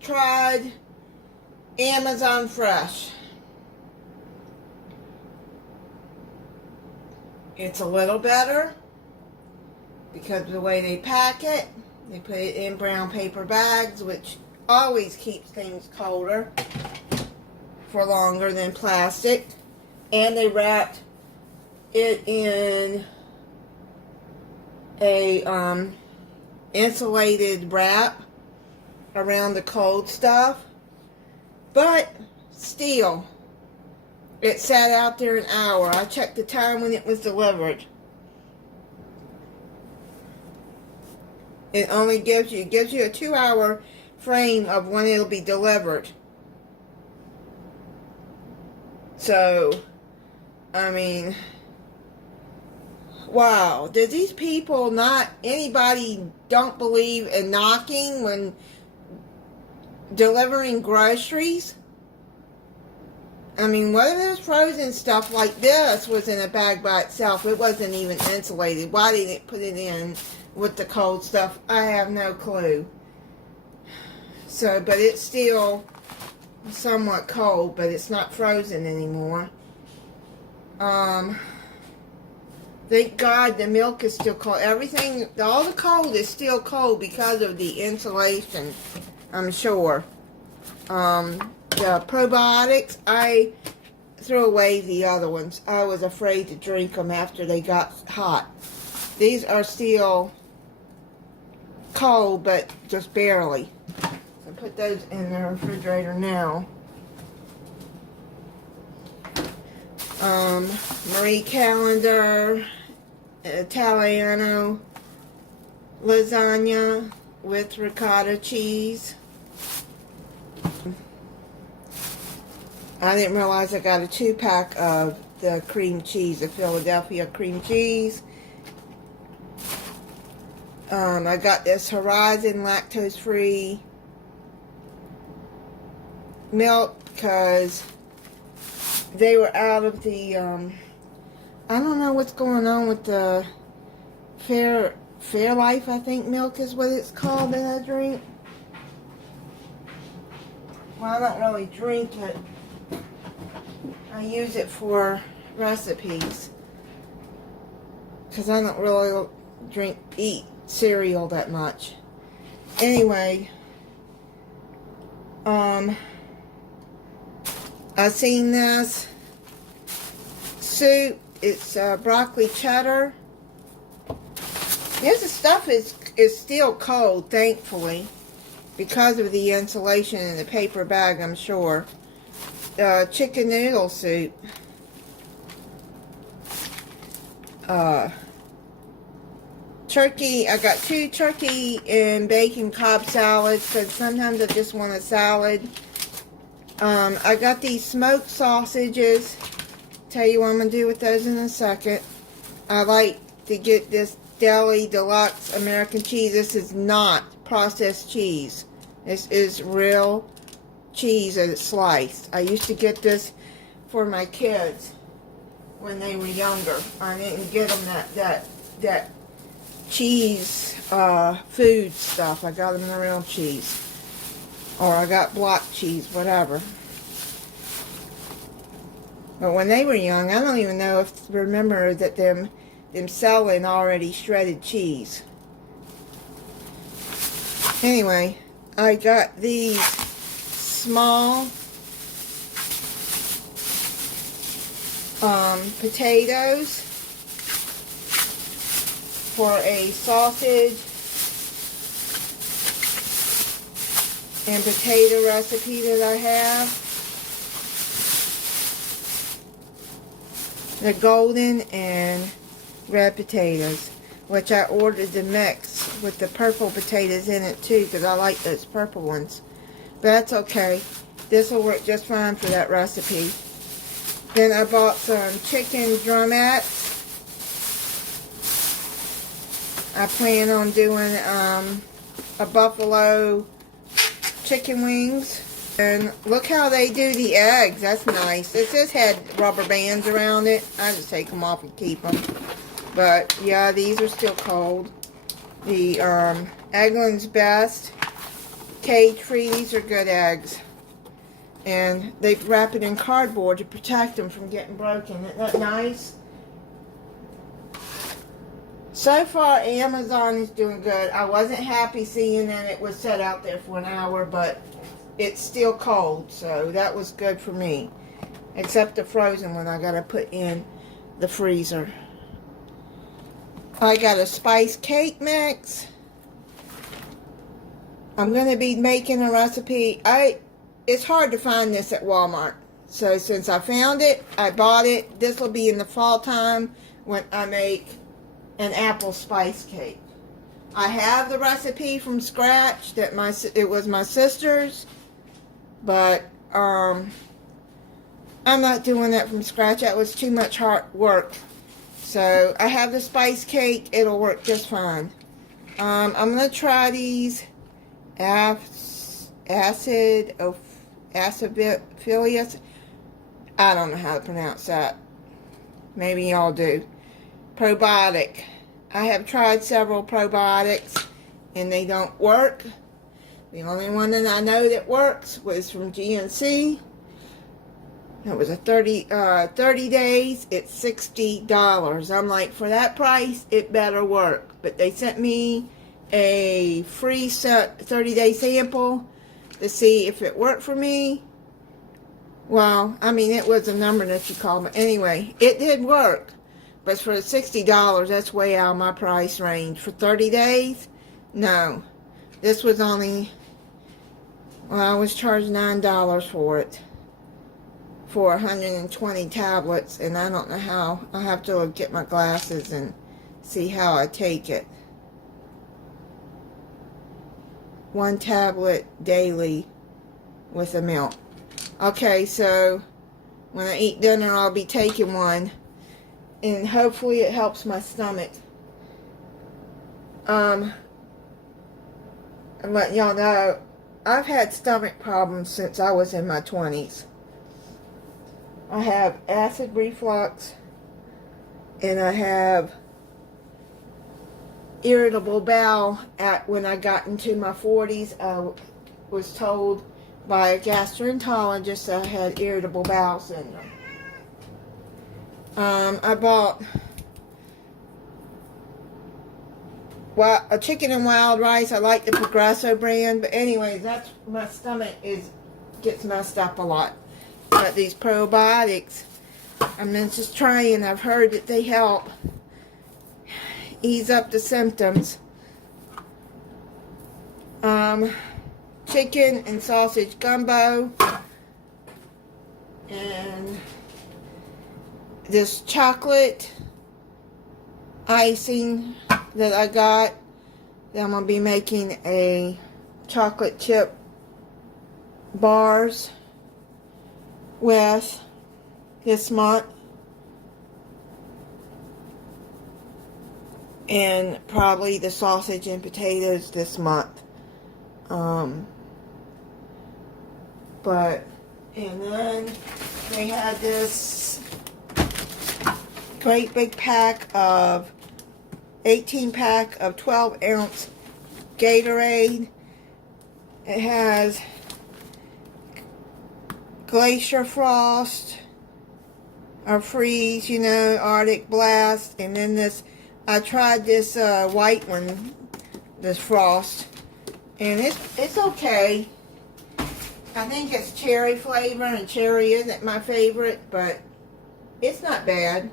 tried Amazon Fresh. It's a little better because of the way they pack it. They put it in brown paper bags, which always keeps things colder for longer than plastic. And they wrapped it in a insulated wrap around the cold stuff. But still, it sat out there an hour. I checked the time when it was delivered. It only gives you a 2-hour frame of when it'll be delivered. So, I mean, wow. Does these people anybody don't believe in knocking when delivering groceries? I mean, what if there's frozen stuff like this was in a bag by itself? It wasn't even insulated. Why didn't it put it in with the cold stuff? I have no clue. So, but it's still somewhat cold, but it's not frozen anymore. Thank God the milk is still cold. Everything, all the cold is still cold because of the insulation, I'm sure. The probiotics, I threw away the other ones. I was afraid to drink them after they got hot. These are still cold, but just barely. So put those in the refrigerator now. Marie Callender Italiano lasagna with ricotta cheese. I didn't realize I got a 2-pack of the cream cheese, the Philadelphia cream cheese. I got this Horizon lactose-free milk because they were out of the, I don't know what's going on with the Fairlife, I think milk is what it's called that I drink. Well, I don't really drink it. I use it for recipes because I don't really eat cereal that much. Anyway, I seen this soup. It's broccoli cheddar. This stuff is still cold, thankfully, because of the insulation in the paper bag, I'm sure. Chicken noodle soup. Turkey. I got 2 turkey and bacon Cobb salads because sometimes I just want a salad. I got these smoked sausages. Tell you what I'm going to do with those in a second. I like to get this Deli Deluxe American cheese. This is not processed cheese. This is real cheese that is sliced. I used to get this for my kids when they were younger. I didn't get them that cheese food stuff. I got them the real cheese. Or I got block cheese, whatever. But when they were young, I don't even know if remember that them selling already shredded cheese. Anyway, I got these small potatoes for a sausage and potato recipe that I have. The golden and red potatoes, which I ordered the mix with the purple potatoes in it too, because I like those purple ones. But that's okay. This will work just fine for that recipe. Then I bought some chicken drumettes. I plan on doing a buffalo chicken wings. And look how they do the eggs. That's nice. It just had rubber bands around it. I just take them off and keep them. But yeah, these are still cold. The Eggland's Best cage-free. These are good eggs. And they wrap it in cardboard to protect them from getting broken. Isn't that nice? So far, Amazon is doing good. I wasn't happy seeing that it was set out there for an hour, but it's still cold, so that was good for me. Except the frozen one I gotta put in the freezer. I got a spice cake mix. I'm gonna be making a recipe. It's hard to find this at Walmart. So since I found it, I bought it. This will be in the fall time when I make an apple spice cake. I have the recipe from scratch that it was my sister's, but I'm not doing that from scratch. That was too much hard work. So I have the spice cake. It'll work just fine. I'm gonna try these acidophilus. I don't know how to pronounce that. Maybe y'all do. Probiotic. I have tried several probiotics and they don't work. The only one that I know that works was from GNC. It was a 30 days. It's $60. I'm like, for that price, it better work. But they sent me a free 30-day sample to see if it worked for me. Well, I mean, it was a number that you called, but anyway, it did work. But for $60, that's way out of my price range. For 30 days, no. This was only, well, I was charged $9 for it. For 120 tablets, and I don't know how. I'll have to get my glasses and see how I take it. 1 tablet daily with the milk. Okay, so when I eat dinner, I'll be taking one, and hopefully it helps my stomach. I'm letting y'all know, I've had stomach problems since I was in my 20s. I have acid reflux, and I have irritable bowel. When I got into my 40s, I was told by a gastroenterologist that I had irritable bowel syndrome. I bought a chicken and wild rice. I like the Progresso brand, but anyways, that's my stomach gets messed up a lot. But these probiotics, I'm just trying. I've heard that they help ease up the symptoms. Chicken and sausage gumbo, and this chocolate icing that I got, that I'm going to be making a chocolate chip bars with this month, and probably the sausage and potatoes this month. And then they had this great big pack of 18-pack of 12-ounce Gatorade. It has Glacier Frost or Freeze, Arctic Blast, and then this, I tried this white one, this Frost, and it's okay. I think it's cherry flavor, and cherry isn't my favorite, but it's not bad.